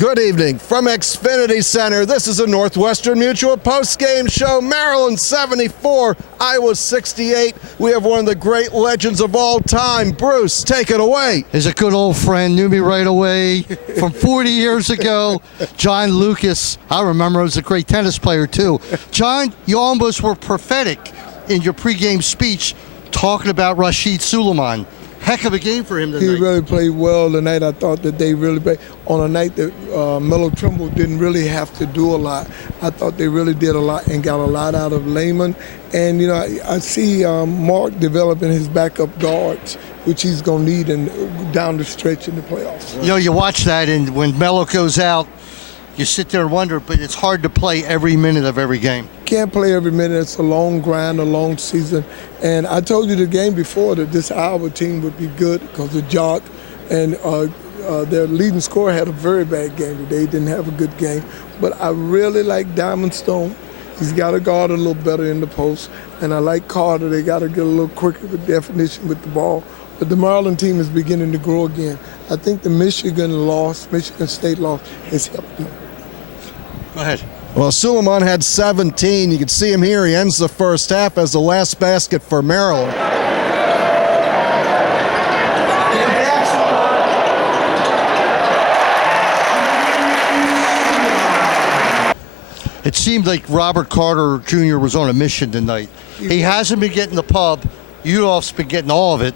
Good evening from Xfinity Center. This is a Northwestern Mutual post-game show. Maryland 74, Iowa 68. We have one of the great legends of all time. Bruce, take it away. He's a good old friend, knew me right away from 40 years ago. John Lucas, I remember, was a great tennis player too. John, you almost were prophetic in your pregame speech talking about Rashid Suleiman. Heck of a game for him tonight. He really played well tonight. I thought that they really played on a night that Melo Trimble didn't really have to do a lot. I thought they really did a lot and got a lot out of Lehman. And, you know, I see Mark developing his backup guards, which he's going to need down the stretch in the playoffs. You know, you watch that, and when Melo goes out, you sit there and wonder, but it's hard to play every minute of every game. Can't play every minute. It's a long grind, a long season. And I told you the game before that this Iowa team would be good because of Jock. And their leading scorer had a very bad game today. He didn't have a good game. But I really like Diamond Stone. He's got to guard a little better in the post. And I like Carter. They got to get a little quicker with definition with the ball. But the Maryland team is beginning to grow again. I think the Michigan State loss has helped them. Go ahead. Well, Suleiman had 17. You can see him here. He ends the first half as the last basket for Maryland. It seemed like Robert Carter Jr. was on a mission tonight. He hasn't been getting the pub. Udolph's been getting all of it.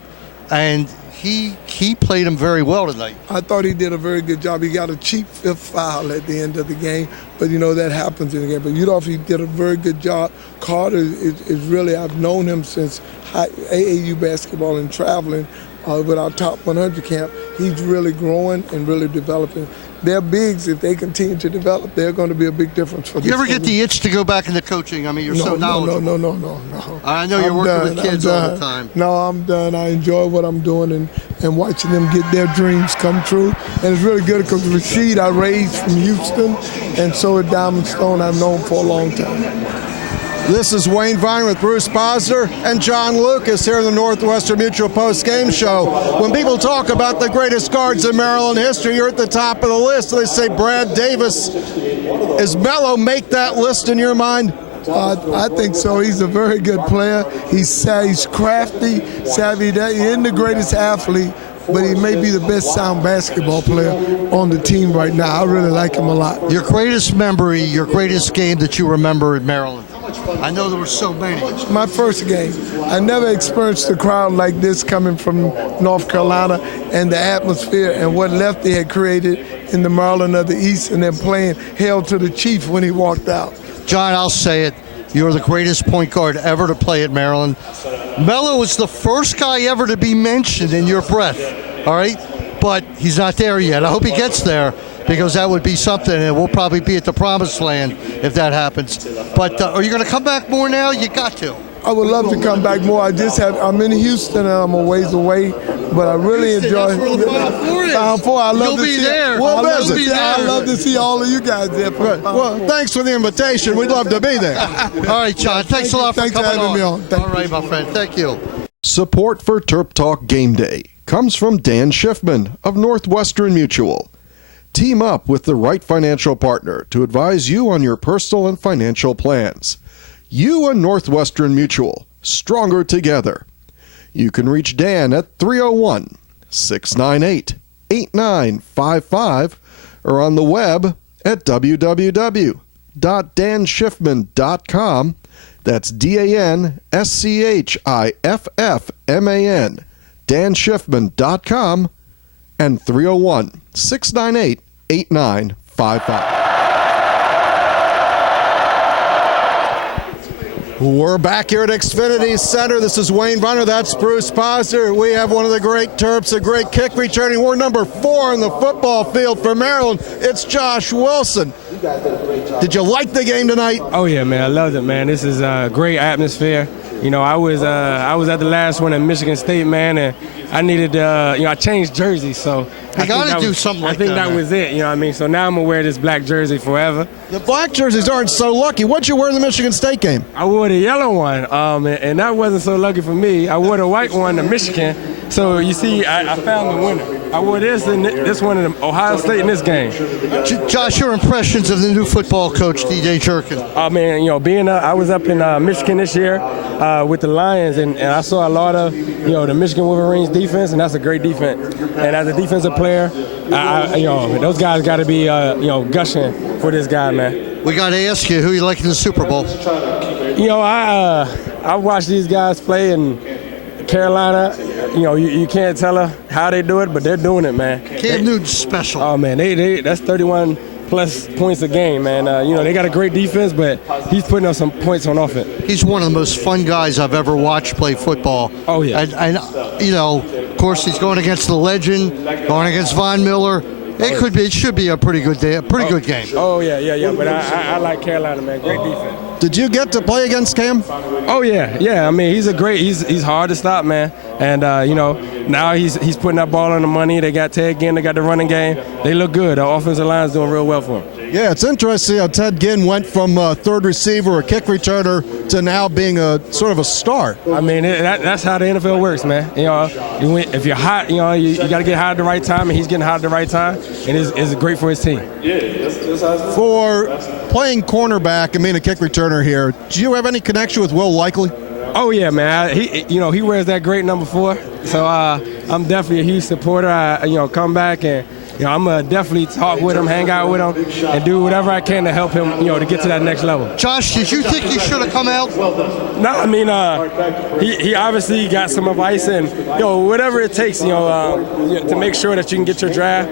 And he played him very well tonight. I thought he did a very good job. He got a cheap fifth foul at the end of the game, but you know that happens in the game. But Udolph, he did a very good job. Carter is really, I've known him since AAU basketball and traveling with our top 100 camp. He's really growing and really developing. They're bigs. If they continue to develop, they're going to be a big difference for this. You ever get the itch to go back into coaching? I mean, you're so knowledgeable. No. I know you're working with kids all the time. No, I'm done. I enjoy what I'm doing and watching them get their dreams come true. And it's really good because Rashid I raised from Houston, and so is Diamond Stone I've known for a long time. This is Wayne Viener with Bruce Posner and John Lucas here in the Northwestern Mutual post-game show. When people talk about the greatest guards in Maryland history, you're at the top of the list. They say Brad Davis. Is Melo make that list in your mind? I think so. He's a very good player. He's crafty, savvy. He isn't the greatest athlete, but he may be the best sound basketball player on the team right now. I really like him a lot. Your greatest memory, your greatest game that you remember in Maryland? I know there were so many. My first game. I never experienced a crowd like this coming from North Carolina and the atmosphere and what Lefty had created in the Maryland of the East and then playing Hail to the Chief when he walked out. John, I'll say it. You're the greatest point guard ever to play at Maryland. Melo was the first guy ever to be mentioned in your breath, all right? But he's not there yet. I hope he gets there because that would be something, and we'll probably be at the promised land if that happens. But are you going to come back more now? You got to. I would love to come back more. I'm in Houston and I'm a ways away, but I really enjoy Final Four. I love to see there. We'll visit. I love to see all of you guys there. Well, thanks for the invitation. We'd love to be there. All right, John. Thanks a lot for coming me on. All right, my friend. Thank you. Support for TerpTalk Game Day comes from Dan Schiffman of Northwestern Mutual. Team up with the right financial partner to advise you on your personal and financial plans. You and Northwestern Mutual, stronger together. You can reach Dan at 301-698-8955 or on the web at www.danschiffman.com. That's DANSCHIFFMAN, danschiffman.com, and 301-698-8955. We're back here at Xfinity Center. This is Wayne Viener. That's Bruce Posner. We have one of the great Terps, a great kick returning. We're number 4 in the football field for Maryland. It's Josh Wilson. Did you like the game tonight? Oh, yeah, man. I loved it, man. This is a great atmosphere. You know, I was at the last one at Michigan State, man, and I needed, I changed jerseys, so I got to do something like that. I think that was it, you know what I mean? So now I'm going to wear this black jersey forever. The black jerseys aren't so lucky. What'd you wear in the Michigan State game? I wore the yellow one, and that wasn't so lucky for me. I wore the white one to Michigan. So, you see, I found the winner. I wore this and this one in Ohio State in this game. Josh, your impressions of the new football coach, DJ Jerkin? Oh man, I was up in Michigan this year with the Lions, and I saw a lot of the Michigan Wolverines defense, and that's a great defense. And as a defensive player, those guys got to be gushing for this guy, man. We got to ask you, who you like in the Super Bowl? I watched these guys play in Carolina. You can't tell how they do it, but they're doing it, man. Cam Newton's special. Oh man, that's 31 plus points a game, man. They got a great defense, but he's putting up some points on offense. He's one of the most fun guys I've ever watched play football. Oh yeah. And of course, he's going against the legend, going against Von Miller. It should be a pretty good day, good game. Oh yeah. But I like Carolina, man. Great defense. Did you get to play against Cam? Oh yeah. I mean, he's hard to stop, man. And now he's putting that ball on the money. They got Ted Ginn, they got the running game. They look good. The offensive line's doing real well for him. Yeah, it's interesting how Ted Ginn went from third receiver or kick returner to now being a sort of a star. I mean, that's how the NFL works, man. If you're hot, you got to get hot at the right time, and he's getting hot at the right time, and it's great for his team. For playing cornerback and being a kick returner here, do you have any connection with Will Likely? Oh yeah, man. He wears that great number 4, so I'm definitely a huge supporter. I come back and. I'm going to definitely talk with him, hang out with him, and do whatever I can to help him, to get to that next level. Josh, did you think he should have come out? No, I mean, he obviously got some advice, and, whatever it takes, to make sure that you can get your draft,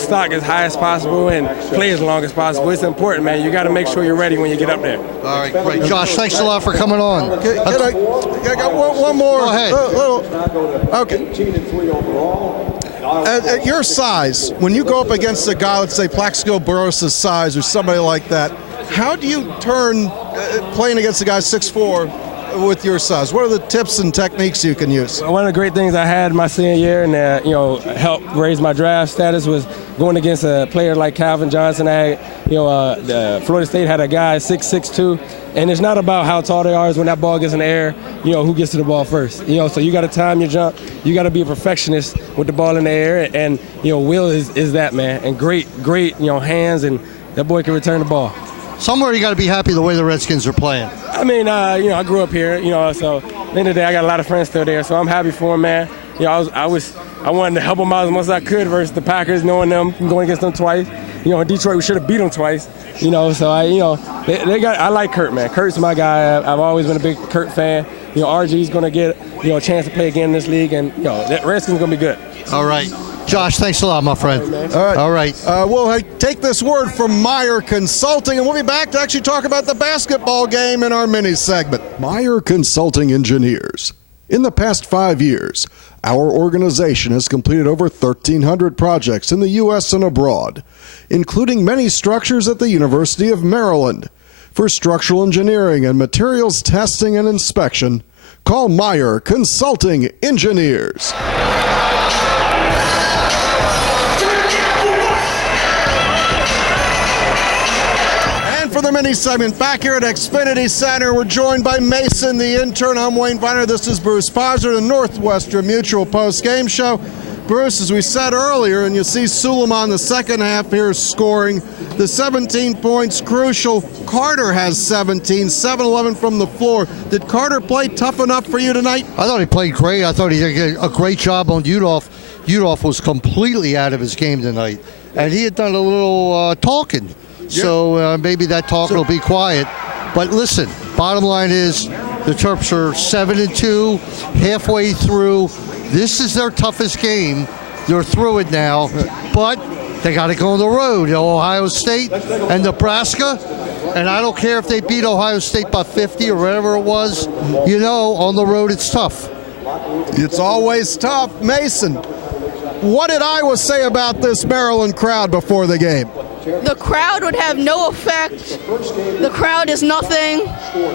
stock as high as possible and play as long as possible. It's important, man. You got to make sure you're ready when you get up there. All right, great. Josh, thanks a lot for coming on. I got one more. Go ahead. Okay. At your size, when you go up against a guy, let's say Plaxico Burress' size or somebody like that, how do you turn playing against a guy 6'4" with your size? What are the tips and techniques you can use? One of the great things I had my senior year and helped raise my draft status was going against a player like Calvin Johnson. Florida State had a guy 6'2", and it's not about how tall they are. It's when that ball gets in the air, who gets to the ball first. So you got to time your jump. You got to be a perfectionist with the ball in the air, and Will is that, man. And great hands, and that boy can return the ball. Somewhere you got to be happy the way the Redskins are playing. I mean, I grew up here, so at the end of the day, I got a lot of friends still there, so I'm happy for him, man. I wanted to help them out as much as I could versus the Packers, knowing them, going against them twice. In Detroit, we should have beat them twice. So I like Kurt, man. Kurt's my guy. I've always been a big Kurt fan. RG's going to get, a chance to play again in this league, and, the Redskins going to be good. All right. Josh, thanks a lot, my friend. All right. We'll take this word from Meyer Consulting, and we'll be back to actually talk about the basketball game in our mini segment. Meyer Consulting Engineers. In the past 5 years, our organization has completed over 1,300 projects in the U.S. and abroad, including many structures at the University of Maryland. For structural engineering and materials testing and inspection, call Meyer Consulting Engineers. For the mini segment back here at Xfinity Center, we're joined by Mason, the intern. I'm Wayne Viener. This is Bruce Posner, the Northwestern Mutual post-game show. Bruce, as we said earlier, and you see Suleiman the second half here scoring the 17 points, crucial. Carter has 17, 7-11 from the floor. Did Carter play tough enough for you tonight? I thought he played great. I thought he did a great job on Udolph. Udolph was completely out of his game tonight, and he had done a little talking. So maybe that talk will be quiet. But listen, bottom line is the Terps are 7-2, halfway through. This is their toughest game. They're through it now, but they got to go on the road. Ohio State and Nebraska, and I don't care if they beat Ohio State by 50 or whatever it was. On the road it's tough. It's always tough. Mason, what did Iowa say about this Maryland crowd before the game? The crowd would have no effect. The crowd is nothing.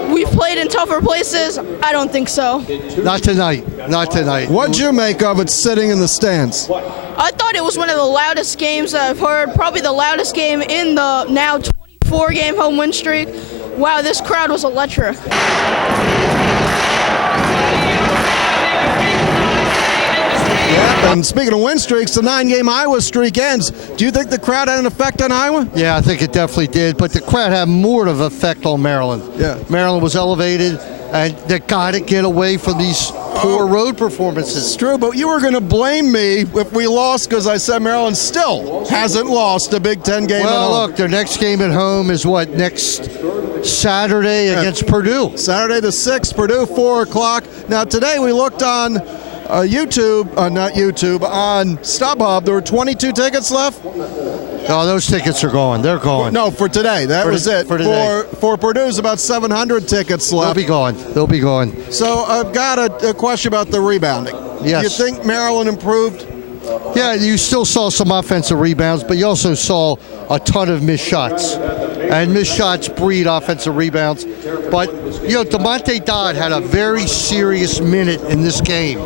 We've played in tougher places. I don't think so. Not tonight. Not tonight. What'd you make of it sitting in the stands? I thought it was one of the loudest games that I've heard. Probably the loudest game in the now 24-game home win streak. Wow, this crowd was electric. Yeah, and speaking of win streaks, the 9-game Iowa streak ends. Do you think the crowd had an effect on Iowa? Yeah, I think it definitely did, but the crowd had more of an effect on Maryland. Yeah. Maryland was elevated, and they got to get away from these poor road performances. It's true, but you were going to blame me if we lost because I said Maryland still hasn't lost a Big Ten game at home. Well, look, their next game at home is what, next Saturday against Purdue. Saturday the 6th, Purdue, 4 o'clock. Now, today we looked on YouTube, not YouTube, on StubHub. There were 22 tickets left. Oh, those tickets are gone. They're gone. No, for today. That was it. For today. For Purdue's about 700 tickets left. They'll be gone. They'll be gone. So I've got a question about the rebounding. Yes. Do you think Maryland improved? Yeah, you still saw some offensive rebounds, but you also saw a ton of missed shots. And missed shots breed offensive rebounds. But, you know, DeMonte Dodd had a very serious minute in this game.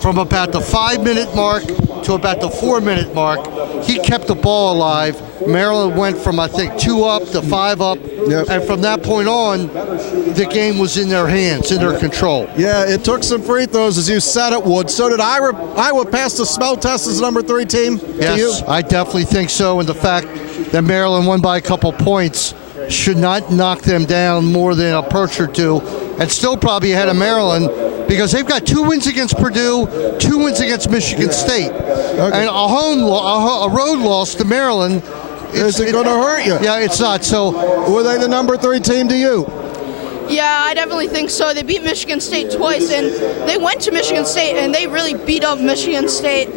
From about the 5-minute mark to about the 4-minute mark, he kept the ball alive. Maryland went from, I think, 2 up to 5 up. Yep. And from that point on, the game was in their hands, in their control. Yeah, it took some free throws, as you said it would. So did Iowa pass the smell test as the number 3 team? Yes, to you? I definitely think so. And the fact that Maryland won by a couple points should not knock them down more than a perch or two, and still probably ahead of Maryland, because they've got 2 wins against Purdue, 2 wins against Michigan State, and a road loss to Maryland. Isn't going to hurt you. Yeah, it's not. So were they the number 3 team to you? Yeah, I definitely think so. They beat Michigan State twice, and they went to Michigan State, and they really beat up Michigan State.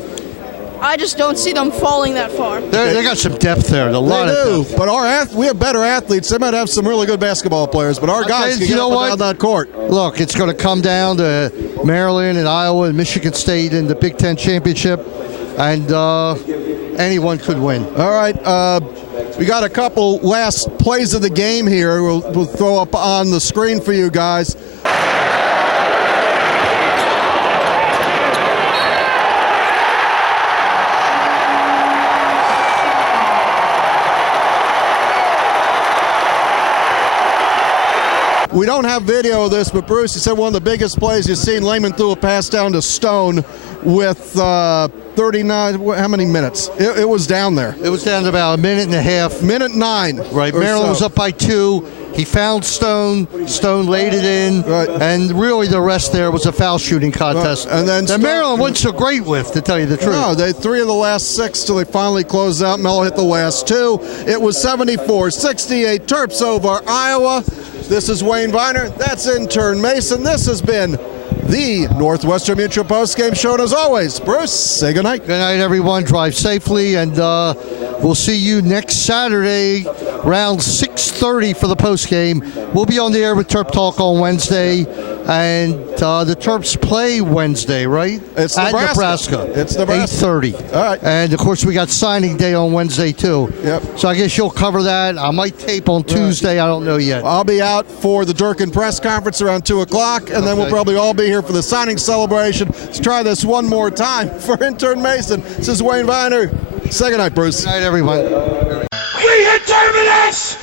I just don't see them falling that far. they got some depth there, a lot of depth. But we have better athletes. They might have some really good basketball players, but our guys can get up and down that court. Look, it's going to come down to Maryland and Iowa and Michigan State in the Big Ten championship, and anyone could win. All right, we got a couple last plays of the game here. We'll throw up on the screen for you guys. We don't have video of this, but Bruce, you said one of the biggest plays you've seen. Lehman threw a pass down to Stone with 39, how many minutes? It was down there. It was down to about a minute and a half. Minute 9. Right, Maryland was up by 2. He found Stone. Stone laid it in. Right. And really the rest there was a foul shooting contest. Right. And then that Maryland wasn't so great with, to tell you the truth. No, they 3 of the last 6 till they finally closed out. Mello hit the last 2. It was 74-68. Terps over Iowa. This is Wayne Viener. That's intern Mason. This has been the Northwestern Mutual postgame show. And as always, Bruce, say goodnight. Good night, everyone. Drive safely, and we'll see you next Saturday, around 6:30 for the postgame. We'll be on the air with TerpTalk on Wednesday, and the Terps play Wednesday, right? It's at Nebraska. It's Nebraska. 8:30. All right. And of course, we got signing day on Wednesday too. Yep. So I guess you'll cover that. I might tape on Tuesday. I don't know yet. I'll be out for the Durkin press conference around 2 o'clock, and then we'll probably all be here for the signing celebration. Let's try this one more time. For intern Mason, this is Wayne Viener. Say goodnight, Bruce. Good night, everyone. We hit Terminus!